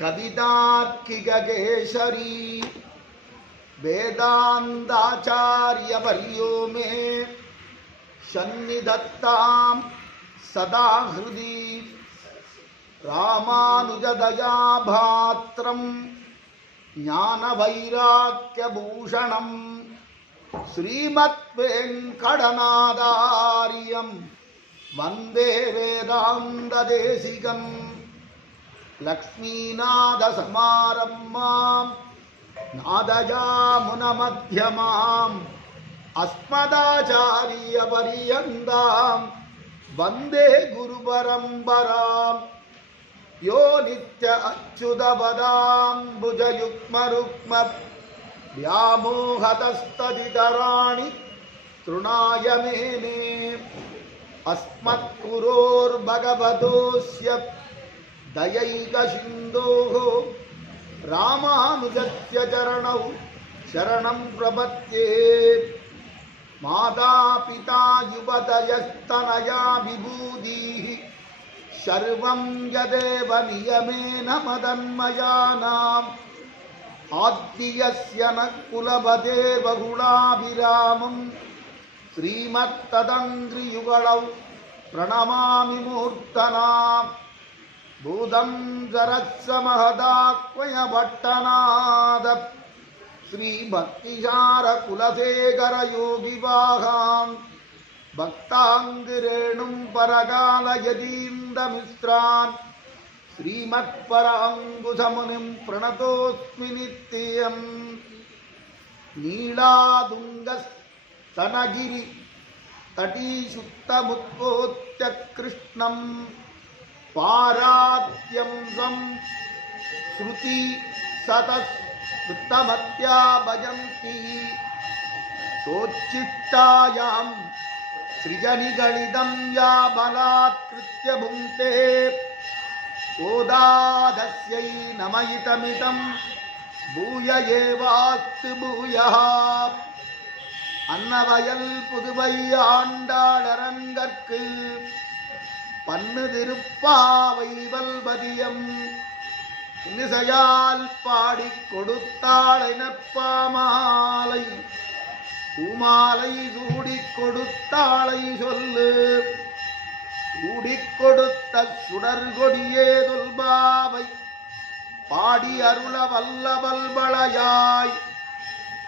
कवितार्किककेसरी वेदान्ताचार्यवर्यो मे सन्निधत्तां सदा हृदि रामानुजदयाभात्रं ज्ञानवैराग्यभूषणं श्रीमद्वेङ्कटनादार्यं वन्दे वेदान्तदेशिकम् लक्ष्मीनाथसमारम्भां नादयामुनमध्यमाम् अस्मदाचार्यपर्यन्तां वन्दे गुरुपरम्पराम् यो नित्य अच्युतपदाम्बुजयुग्मरुक्म व्यामोहतस्तदितराणि तृणाय मेने अस्मत्कुरोर्भगवतोऽस्य दयैकसिन्धोः रामानुजस्य चरणौ शरणं प्रपद्ये। मातापिता युवतयस्तनया विभूतिः सर्वं यदेव नियमेन मदन्मयानाम्। आद्यस्य न कुलपदे बहुलाभिरामम् श्रीमत्तदङ्घ्रियुगलौ प्रणमामि मूर्तनाम् भूतं जरः समहदाक्वयभट्टनाद श्रीभक्तिहारकुलशेखर भक्ताङ्गिरेणुं परगालयगीन्दमिश्रान् श्रीमत्पराङ्गुधमुनिं प्रणतोऽस्मि नित्ययं नीलादुङ्गस्तनगिरितटीशुत्तोत्यकृष्णम् पारात्यं स्वं श्रुति सतस्तमत्या भजन्ति सोच्छिष्टायां सृजनिगणितं या बलात्कृत्य भुङ्क्ते ओदादस्यै नमयितमिदं भूय एवास्तु भूयः அன்னவயல் புதுவை ஆண்டாளரங்கற்கு பண்ணு திருப்பாவை வல்பதியம் இசையால் பாடி கொடுத்தாளை நற்பாமாலை பூமாலை சூடி கொடுத்தாளை சொல்லு. சூடி கொடுத்த சுடர்கொடியே தொல்பாவை பாடி அருள வல்ல வல்வளையாய்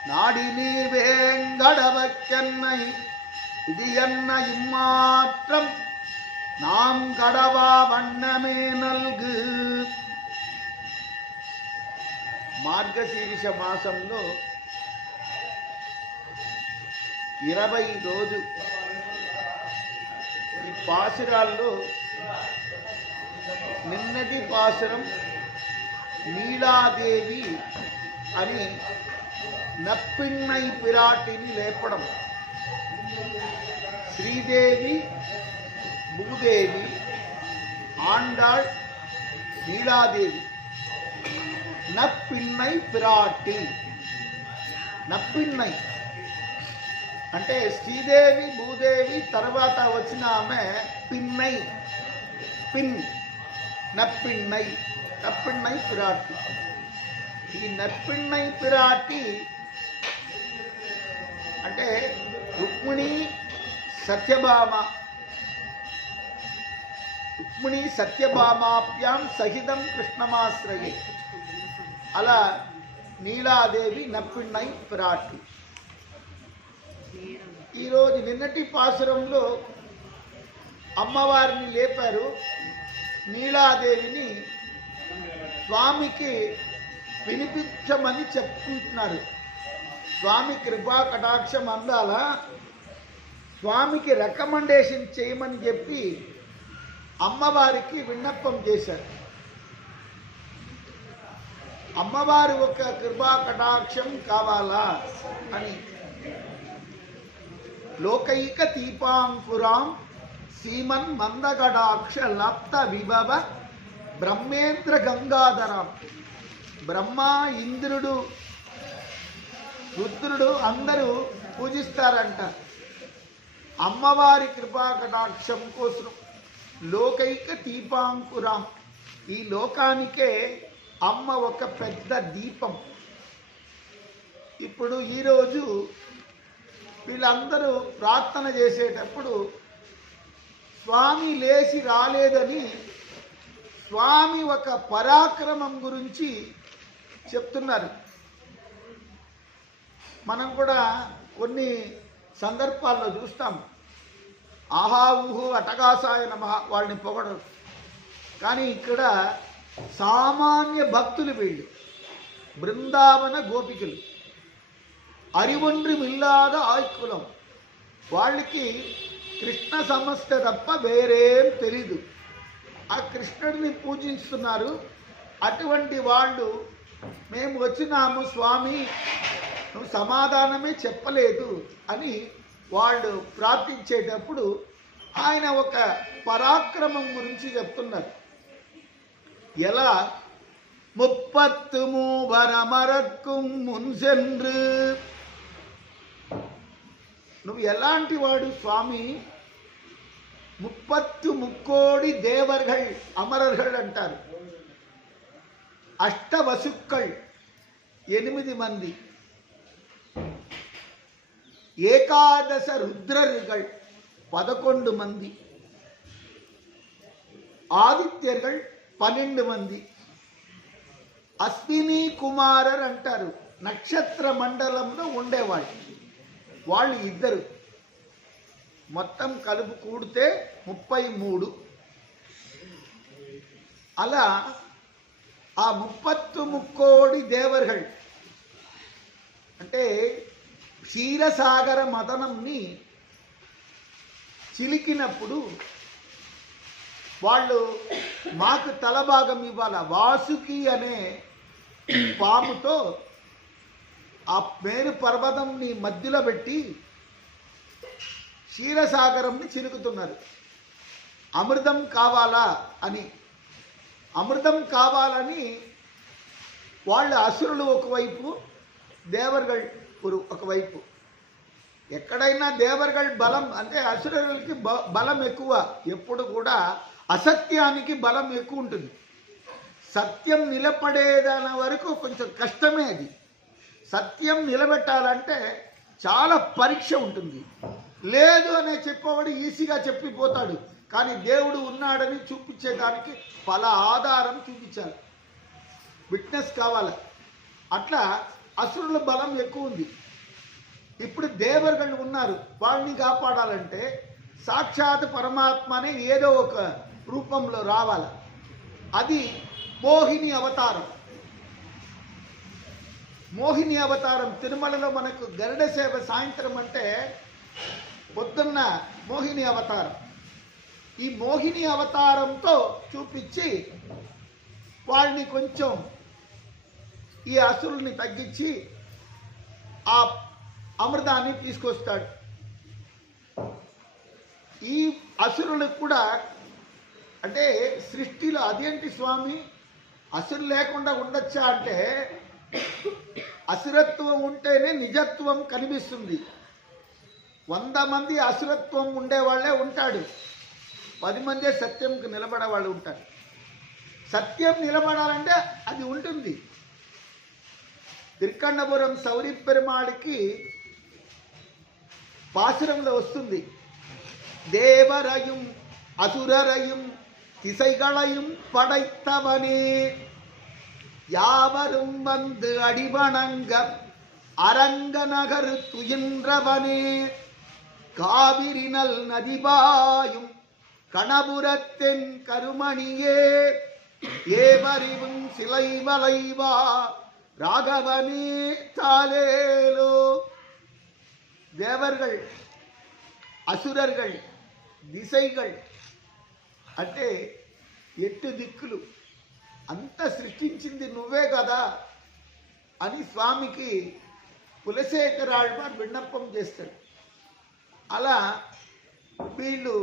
நாடி நீ வேங்கடவக்கென்னை இது என்ன இம்மாற்றம்? நாம் கடவா వన్నమే నల్గు మార్గశీర్ష మాసంలో ఇరవై రోజు ఈ పాసురాల్లో నిన్నటి పాసురం నీలాదేవి అని నప్పిన్నై పిరాటిని లేపడం శ్రీదేవి భూదేవి ఆండాళ్ నీలాదేవి నప్పిన్మై పిరాటి. నప్పిన్నై అంటే శ్రీదేవి భూదేవి తర్వాత వచ్చిన ఆమె పిన్నై పిన్. నప్పిన్నై నప్పిన్నై పిరాటి. ఈ నప్పిన్నై పిరాటి అంటే రుక్మిణి సత్యభామ రుక్మిణి సత్యభామాప్యాం సహితం కృష్ణమాశ్రయే. అలా నీలాదేవి నప్పిన్నై పిరాటి. ఈరోజు నిన్నటి పాసురంలో అమ్మవారిని లేపారు నీలాదేవిని స్వామికి వినిపించమని చెప్పుకుంటున్నారు స్వామి కృపా కటాక్షం అందాల? స్వామికి రికమెండేషన్ చేయమని చెప్పి అమ్మవారికి విన్నపం చేశారు. అమ్మవారి ఒక కృపా కటాక్షం కావాలా అని. లోకైక దీపాంకురాం సీమన్ మందగడాక్ష లప్త విభవ బ్రహ్మేంద్ర గంగాధరం. బ్రహ్మ ఇంద్రుడు రుద్రుడు అందరూ పూజిస్తారంట. అమ్మవారి కృపా కటాక్షం కోసం లోకైక దీపాంకురాం. ఈ లోకానికే అమ్మ ఒక పెద్ద దీపం. ఇప్పుడు ఈరోజు వీళ్ళందరూ ప్రార్థన చేసేటప్పుడు స్వామి లేచి రాలేదని స్వామి ఒక పరాక్రమం గురించి చెప్తున్నారు. మనం కూడా కొన్ని సందర్భాల్లో చూస్తాం. ఆహా ఊహు అటగాసాయ నమ వాళ్ళని పొగడరు. కానీ ఇక్కడ సామాన్య భక్తులు వీళ్ళు. బృందావన గోపికలు. అరివొండ్రి మిల్లాద ఆయ్కులం వాళ్ళకి కృష్ణ సమస్య తప్ప వేరేం తెలీదు. ఆ కృష్ణుడిని పూజిస్తున్నారు. అటువంటి వాళ్ళు మేము వచ్చినాము స్వామి. నువ్వు సమాధానమే చెప్పలేదు అని వాళ్ళు ప్రార్థించేటప్పుడు ఆయన ఒక పరాక్రమం గురించి చెప్తున్నారు. ఎలా? ముప్పత్తు மூவரமரக்கும் முன் నువ్వు ఎలాంటి వాడు స్వామి? ముప్పత్తు ముక్కోడి దేవర్గల్ అమరర్గల్ అంటారు. అష్టవసుక్కల్ ఎనిమిది మంది. ఏకాదశ రుద్రరుகள் పదకొండు మంది. ఆదిత్యర్గల్ పన్నెండు మంది. అశ్విని కుమారర్ అంటారు. నక్షత్ర మండలంలో ఉండేవాళ్ళు. వాళ్ళు ఇద్దరు. మొత్తం కలుపు కూడితే ముప్పై మూడు. అలా ఆ ముప్పత్తు ముక్కోడి దేవర్గల్ అంటే క్షీరసాగర మదనంని చిలికినప్పుడు వాళ్ళు మాకు తలభాగం ఇవ్వాల వాసుకి అనే పాముతో ఆ మేరు పర్వతంని మధ్యలో పెట్టి క్షీరసాగరంని చిలుకుతున్నారు. అమృతం కావాలా అని. అమృతం కావాలని వాళ్ళ అసురులు ఒకవైపు దేవర్గల్ పురు ఒకవైపు. ఎక్కడైనా దేవర్గల్ బలం అంటే అసురులకి బ- బలం ఎక్కువ. ఎప్పుడు కూడా అసత్యానికి బలం ఎక్కువ ఉంటుంది. సత్యం నిలబడేదాని వరకు కొంచెం కష్టమే అది. సత్యం నిలబెట్టాలంటే చాలా పరీక్ష ఉంటుంది. లేదు అనే చెప్పేవాడు ఈజీగా చెప్పిపోతాడు. కానీ దేవుడు ఉన్నాడని చూపించేదానికి పల ఆధారం చూపించాలి. విట్నెస్ కావాలి. అట్లా అసురుల బలం ఎక్కువ ఉంది ఇప్పుడు దేవర్గళ్ళు ఉన్నారు. వాళ్ళని కాపాడాలంటే సాక్షాత్ పరమాత్మనే ఏదో ఒక రూపంలో రావాలి. అది మోహిని అవతారం. మోహిని అవతారం తిరుమలలో మనకు గరుడ సేవ సాయంత్రం అంటే పొద్దున్న మోహిని అవతారం. ఈ మోహిని అవతారంతో చూపించి వాళ్ళని కొంచెం ఈ అసురుల్ని తగ్గించి ఆ అమృతాన్ని తీసుకొస్తాడు. ఈ అసురులకు కూడా అంటే సృష్టిలో అదేంటి స్వామి? అసురు లేకుండా ఉండొచ్చా అంటే అసురత్వం ఉంటేనే నిజత్వం కనిపిస్తుంది. వంద మంది అసురత్వం ఉండేవాళ్ళే ఉంటాడు. పది మందే సత్యంకి నిలబడే వాళ్ళు ఉంటారు. సత్యం నిలబడాలంటే అది ఉంటుంది. తిరుకన్నపురం సౌరి పెరుమాళికి பாசுரம்ல వస్తుంది தேவரையும் அசுரரையும் திசைகளையும் படைத்தவனே யாவரும் வந்து அடிவணங்க அரங்க நகர் துயின்றவனே காவிரினல் நதிபாயும் கணபுரத்தின் கருமணியே ஏவறிவும் சிலை வளைவா ராகவனே தாலேலோ దేవర్గల్ అసురర్గల్ దిశైగల్ అంటే ఎట్టు దిక్కులు అంత సృష్టించింది నువ్వే కదా అని స్వామికి కులశేఖరాళ్వారు విన్నపం చేస్తాడు అలా వీళ్ళు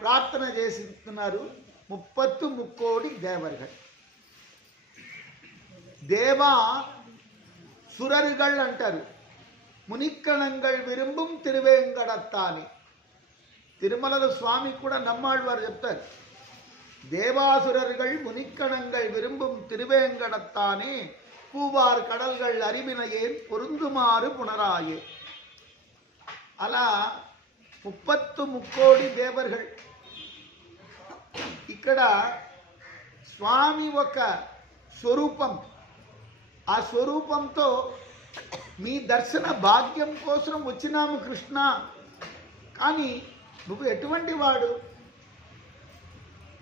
ప్రార్థన చేస్తున్నారు ముప్పత్తు ముక్కోడి దేవర్గల్ దేవా సురరుగల్ అంటారు మునిక్కణంగల్ విరుంబం తిరువేంకడత్తాని తిరుమలలో స్వామి కూడా నమ్మాళ్ళవారు చెప్తారు தேவாசுரர்கள் முனிக்கணங்கள் விரும்பும் திருவேங்கடத்தானே பூவார் கடல்கள் அறிவினையே பொருந்துமாறு புனராயே అలా ముప్పత్తు ముక్కోడి దేవర్గల్ ఇక్కడ స్వామి ఒక స్వరూపం ఆ స్వరూపంతో మీ దర్శన భాగ్యం కోసం వచ్చినాము కృష్ణ. కానీ నువ్వు ఎటువంటి వాడు?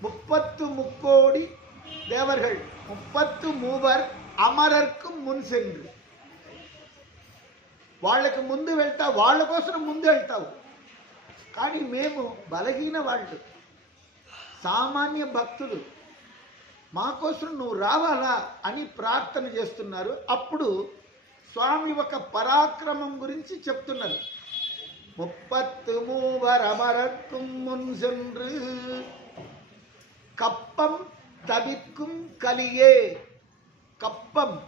ముప్పత్తు ముక్కోడి దేవర్గల్ ముప్పత్తు మూవర్ అమరర్కు మున్సెండు. వాళ్ళకి ముందు వెళ్తావు వాళ్ళ కోసం ముందు వెళ్తావు. కానీ మేము బలహీన వాళ్ళు. సామాన్య భక్తులు. మా కోసం నువ్వు రావాలా అని ప్రార్థన చేస్తున్నారు. అప్పుడు స్వామి ఒక పరాక్రమం గురించి చెప్తున్నారు. ముప్పత్తు మూవర్ అమరర్కుం మున్ సెன்று కప్పం తవిక్కుం కలియే కప్పం.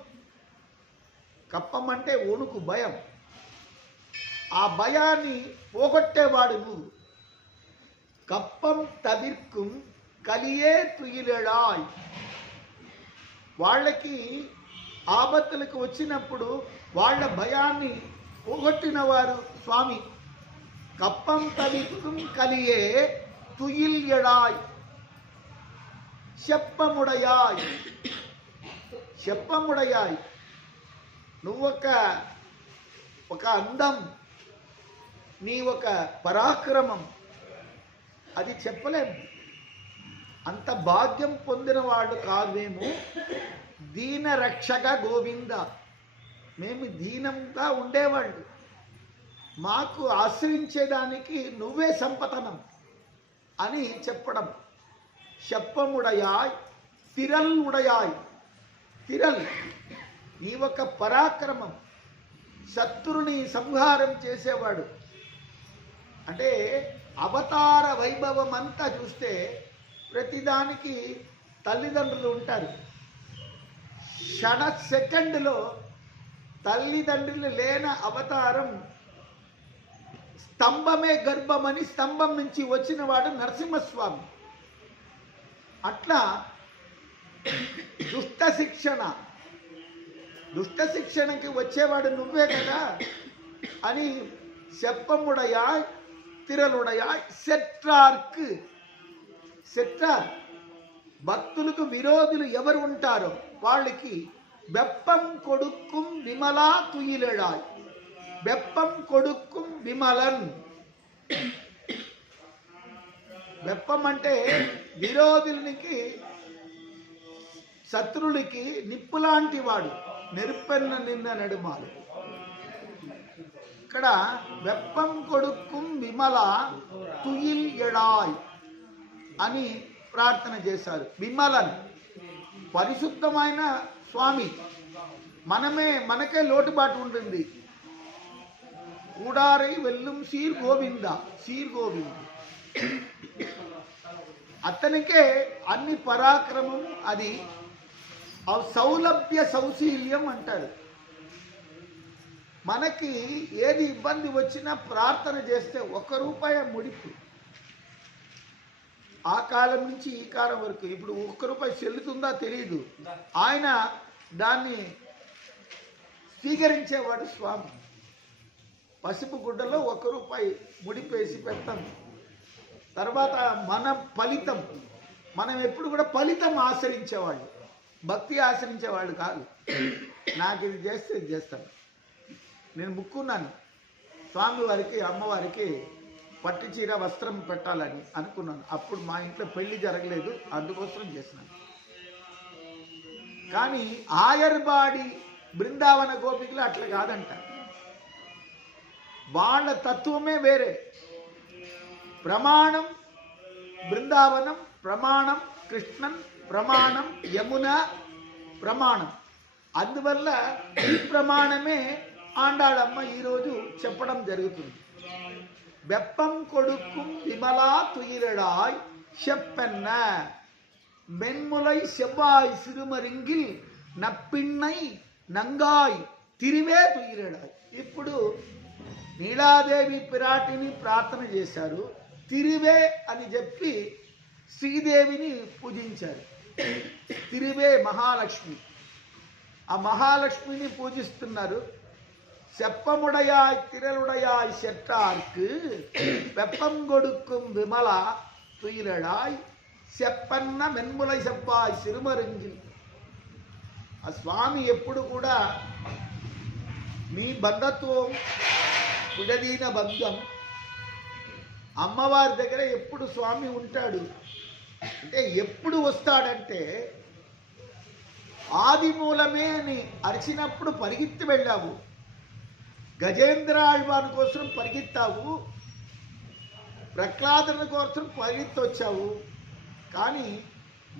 కప్పం అంటే ఒణుకు భయం. ఆ భయాన్ని పోగొట్టేవాడు నువ్వు. కప్పం తవిర్కుం కలియే తుయిలడాయ్ వాళ్ళకి ఆపత్తులకు వచ్చినప్పుడు వాళ్ళ భయాన్ని పోగొట్టిన వారు స్వామి. కప్పం తవిర్కుం కలియే తుయిల్యడాయ్ చెప్పముడయాయ్ చెప్పముడయాయ్ నువ్వొక ఒక అందం. నీ ఒక పరాక్రమం. అది చెప్పలేము అంత భాగ్యం పొందిన వాళ్ళు కాదు మేము దీన రక్షక గోవింద. మేము దీనంగా ఉండేవాళ్ళు. మాకు ఆశ్రయించేదానికి నువ్వే సంపతనం అని చెప్పడం. చెప్పముడయాయ్ తిరల్ ఉడయాయ్. తిరల్ ఈ ఒక పరాక్రమం. శత్రుని సంహారం చేసేవాడు. అంటే అవతార వైభవం అంతా చూస్తే ప్రతిదానికి తల్లిదండ్రులు ఉంటారు. క్షణ సెకండ్లో తల్లిదండ్రులు లేని అవతారం స్తంభమే గర్భమని స్తంభం నుంచి వచ్చినవాడు నరసింహస్వామి. అట్లా దుష్ట శిక్షణ దుష్ట శిక్షణకి వచ్చేవాడు నువ్వే కదా అని చెప్పముడయా తిరలుడయా సెట్రార్క్ సెట్రార్ భక్తులకు విరోధులు ఎవరు ఉంటారో వాళ్ళకి బెప్పం కొడుక్కుం విమలా తుయిలడాయ్. బెప్పం కొడుక్కుం విమలన్. బెప్పం అంటే విరోధులకి శత్రులకి నిప్పులాంటి వాడు నెరుపెన్న నిన్న నడుమాలు. ఇక్కడ వెప్పం కొడుక్కుం విమల తుయిల్ ఎడాయ్ అని ప్రార్థన చేశారు. విమలన్ పరిశుద్ధమైన స్వామి మనమే మనకే లోటుబాటు ఉంటుంది. కూడారై వెల్లుం సీర్ గోవింద సీర్ గోవింద. అతనికే అన్ని పరాక్రమం అది సౌలభ్య సౌశీల్యం అంటారు. మనకి ఏది ఇబ్బంది వచ్చినా ప్రార్థన చేస్తే ఒక్క రూపాయి ముడిపు. ఆ కాలం నుంచి ఈ కాలం వరకు ఇప్పుడు ఒక్క రూపాయి చెల్లుతుందా తెలియదు. ఆయన దాన్ని స్వీకరించేవాడు స్వామి. పసుపు గుడ్డలో ఒక్క రూపాయి ముడిపేసి పెడతాం తర్వాత మన ఫలితం మనం ఎప్పుడు కూడా ఫలితం ఆశ్రయించేవాళ్ళు భక్తి ఆశ్రయించేవాళ్ళు కాదు. నాకు ఇది చేస్తే ఇది చేస్తాను. నేను ముక్కున్నాను. స్వామివారికి అమ్మవారికి పట్టు చీర వస్త్రం పెట్టాలని అనుకున్నాను. అప్పుడు మా ఇంట్లో పెళ్ళి జరగలేదు అందుకోసం చేసినాను. కానీ ఆయర్బాడి బృందావన గోపికలు అట్లా కాదంట. వాళ్ళ తత్వమే వేరే. ప్రమాణం బృందావనం ప్రమాణం కృష్ణన్ ప్రమాణం యమున ప్రమాణం. అందువల్ల ఈ ప్రమాణమే ఆండాళమ్మ ఈరోజు చెప్పడం జరుగుతుంది. வெப்பம் கொடுக்கும் விமலா துயிலடாய் செப்பென்ன மென்முலை செவ்வாய் சிறுமருங்கில் నప్పిన్నై నంగాయ్ తిరివే తుయిలడాయ్ ఇప్పుడు నీలాదేవి పిరాటిని ప్రార్థన చేశారు తిరివే అని చెప్పి శ్రీదేవిని పూజించారు తిరువే మహాలక్ష్మి ఆ మహాలక్ష్మిని పూజిస్తున్నారు செப்பமுடையாய் திரளுடையாய் செற்றார்க்கு வெப்பம் கொடுக்கும் விமலா துயிரழாய் செப்பன்ன மென்முலை செப்பாய் సిరుమరింగిల్ சுவாமி எப்படி கூட நீ பந்தத்துவம் బంధత్వం பந்தம் బంధం అమ్మవారి దగ్గర ఎప్పుడు స్వామి ఉంటాడు అంటే ఎప్పుడు వస్తాడంటే ఆది మూలమే నీ అరిచినప్పుడు పరిగెత్తి వెళ్ళావు గజేంద్ర ఆళ్వాన్ కోసం పరిగెత్తావు ప్రహ్లాదుని కోసం పరిగెత్తొచ్చావు. కానీ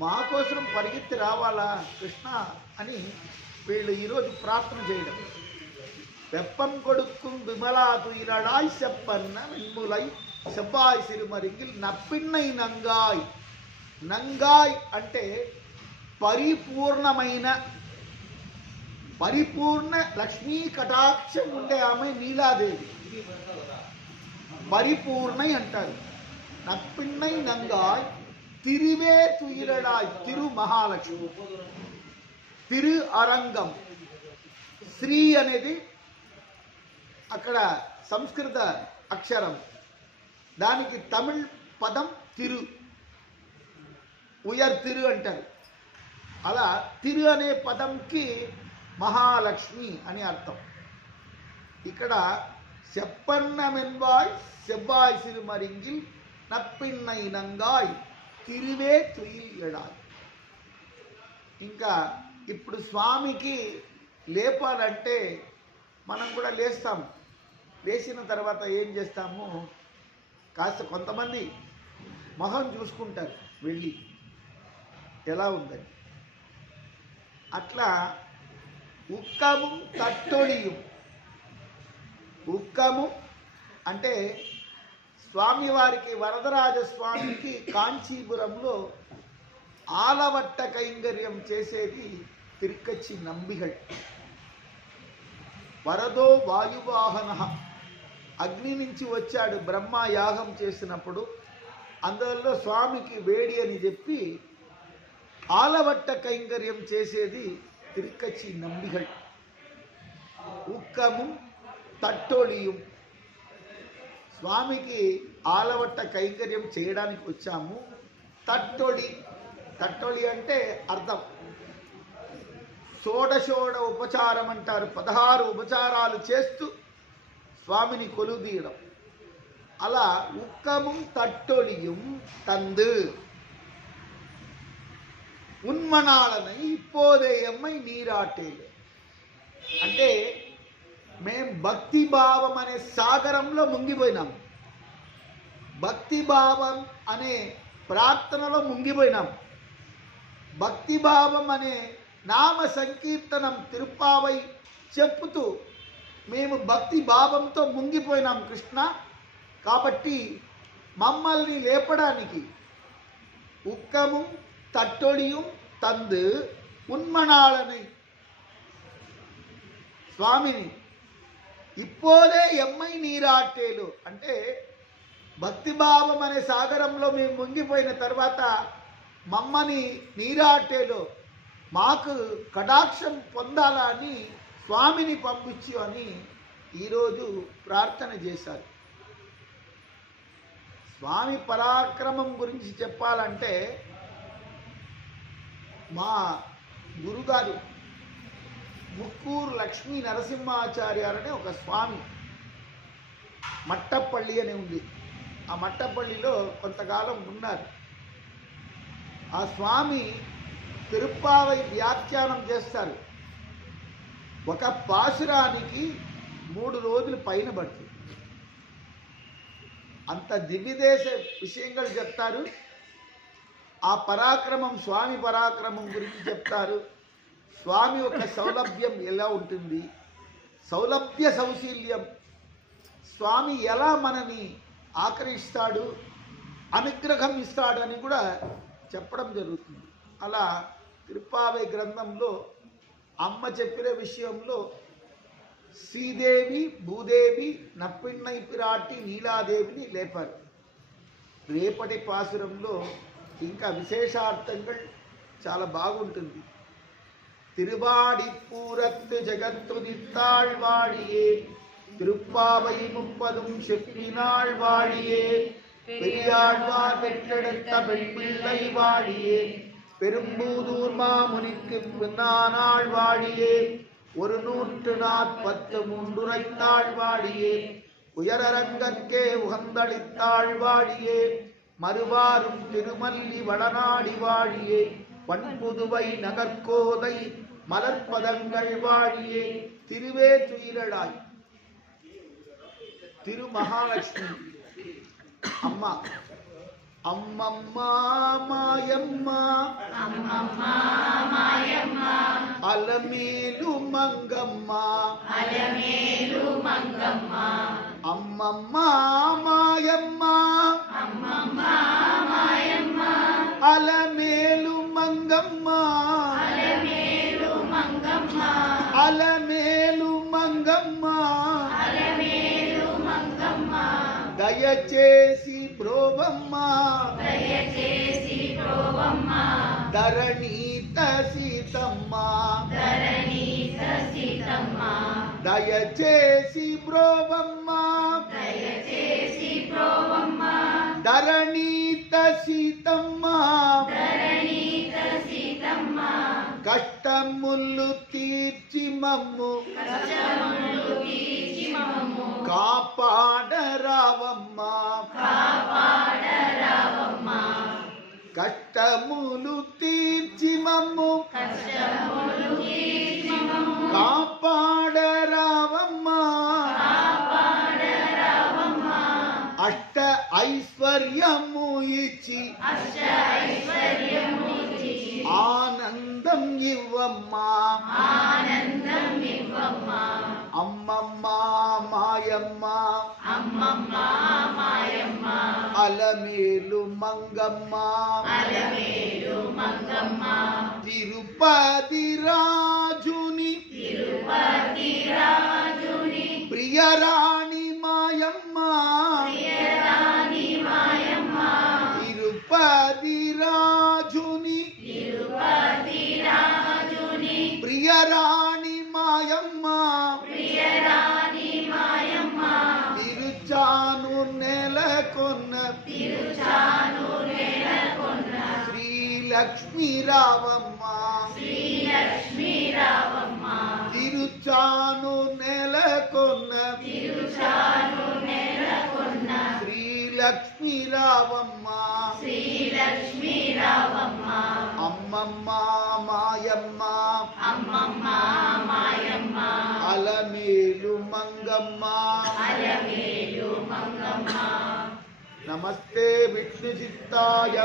మా కోసం పరిగెత్తి రావాలా కృష్ణ అని వీళ్ళు ఈరోజు ప్రార్థన చేయడం. வெப்பம் கொடுக்கும் விமலா துயிலடாய் చెప్పన్న விண்முலை చెబ్బాయ్ సిరిమరింగి నప్పిన్నై నంగాయ్. నంగాయ్ అంటే పరిపూర్ణమైన పరిపూర్ణ లక్ష్మీ కటాక్షం ఉండే ఆమె నీలాదేవి. పరిపూర్ణై అంటారు. నప్పిన్నై నంగాయ్ తిరివే తుయిరడాయ్ తిరు మహాలక్ష్మి. తిరు అరంగం. శ్రీ అనేది అక్కడ సంస్కృత అక్షరం. దానికి తమిళ్ పదం తిరు. ఉయర్ తిరు అంటారు. అలా తిరు అనే పదంకి మహాలక్ష్మి అని అర్థం ఇక్కడ செப்பன்னமென்பாய் செவ்வாய் சிறுமருங்கில் நப்பிண்ணை நங்காய் తిరివే తుయిల్ ఎడాయ్ ఇంకా ఇప్పుడు స్వామికి లేపాలంటే మనం కూడా లేస్తాం లేచిన తర్వాత ఏం చేస్తాము కాస్త కొంతమంది మొహం చూసుకుంటారు వెళ్ళి ఎలా ఉందని అట్లా ఉక్కము తట్టొడియు. ఉక్కము అంటే స్వామివారికి వరదరాజ స్వామికి కాంచీపురంలో ఆలవట్ట కైంకర్యం చేసేది తిరుక్కచ్చి నంబిగల్. వరదో వాయువాహన. అగ్ని నుంచి వచ్చాడు బ్రహ్మ యాగం చేసినప్పుడు. అందులో స్వామికి వేడి అని చెప్పి ఆలవట్ట కైంకర్యం చేసేది திருக்கட்சி நம்பிகள். ஊக்கமும் తట్టోళియం స్వామికి ఆలవట్ట కైంకర్యం చేయడానికి వచ్చాము. తట్టొడి తట్టొడి అంటే అర్థం. షోడశోడ ఉపచారం అంటారు. పదహారు ఉపచారాలు చేస్తూ స్వామిని కొలుదీయడం. అలా ఉక్కము తట్టొడియం తందు. ఉన్మనాలనై ఇప్పోదే ఎమ్మై నీరాటేలు అంటే మేం భక్తి భావం అనే సాగరంలో ముంగిపోయినాం భక్తి భావం అనే ప్రార్థనలో ముంగిపోయినాం భక్తి భావం అనే నామ సంకీర్తనం తిరుపావై చెప్పుతూ మేము భక్తి భావంతో ముంగిపోయినాం కృష్ణ. కాబట్టి మమ్మల్ని లేపడానికి ఉక్కము தட்டொழியும் తందు உண்மனாளனை. స్వామిని ఇప్పోదే ఎమ్మై నీరాటేలు అంటే భక్తిభావం అనే సాగరంలో మేము ముంగిపోయిన తర్వాత మమ్మని నీరాటేలో మాకు కటాక్షం పొందాలని స్వామిని పంపించు అని ఈరోజు ప్రార్థన చేశారు. స్వామి పరాక్రమం గురించి చెప్పాలంటే మా గురుగారు ముక్కూరు లక్ష్మీ నరసింహాచార్యారనే ఒక స్వామి మట్టపల్లి అని ఉంది. ఆ మట్టపల్లిలో కొంతకాలం ఉన్నారు. ఆ స్వామి తిరుప్పావై వ్యాఖ్యానం చేస్తారు. ఒక పాశురానికి మూడు రోజులు పైన పడుతుంది. అంత దివ్యదేశ విషయంగా చెప్తారు. ఆ పరాక్రమం స్వామి పరాక్రమం గురించి చెప్తారు. స్వామి యొక్క సౌలభ్యం ఎలా ఉంటుంది? సౌలభ్య సౌశీల్యం. స్వామి ఎలా మనని ఆకర్షిస్తాడు అనుగ్రహం ఇస్తాడని కూడా చెప్పడం జరుగుతుంది. అలా తిరుపావై గ్రంథంలో అమ్మ చెప్పిన విషయంలో శ్రీదేవి భూదేవి నప్పిన్నై పిరాటి నీలాదేవిని లేపారు. రేపటి పాసురంలో ఇంకా విశేషార్థంగా చాలా బాగుంటుంది తిరువాడి పూరత్తు జగత్తు దిత్తాళ్వాడియే திருப்பாவை முப்பதும் செப்பினாள் வாழியே பெரியாழ்வார் பெற்றெடுத்த பெண் பிள்ளை வாழியே பெரும்பூதூர் மாமுனிக்கு பின்னானாள் வாழியே ஒரு நூற்று நாற்பத்து மூன்றுரைத்தாள் வாழியே உயரரங்கற்கே உகந்தளித்தாள் வாழியே மறுவாரும் திருமல்லி வளநாடி வாழியே வன்புதுவை நகர்கோதை மலர்பதங்கள் வாழியே திருவே துயிரழாய் திருமகாலட்சுமி. அம்மா. அம்மம்மா மாயம்மா. அம்மம்மா மாயம்மா. அலமேலு மங்கம்மா. அலமேலு மங்கம்மா. అమ్మమ్మ మాయమ్మ. అలమేలు మంగమ్మ. అలమేలు మంగమ్మ. దయచేసి బ్రోవమ్మ ధరణీత సీతమ్మ. దయచేసి బ్రోవమ్మ ధరణీత సీతమ్మ. కష్టములు తీర్చి మమ్ము. కాపాడరావమ్మా ఇవ్వమ్మా అమ్మమ్మ మాయమ్మ. అలమేలు మంగమ్మ. తిరుపతి రాజుని. ప్రియరాణి మాయమ్మ ప్రియరాణి మాయమ్మ. తిరుచాను నెలకొన్న. శ్రీ లక్ష్మీ రావమ్మ नमस्ते विष्णुचित्ताय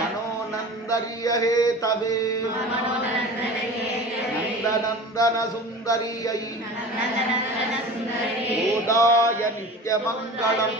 मनोनन्दर्य हे तवे नन्दनन्दनसुन्दर्यै बोधाय नित्यमङ्गलम्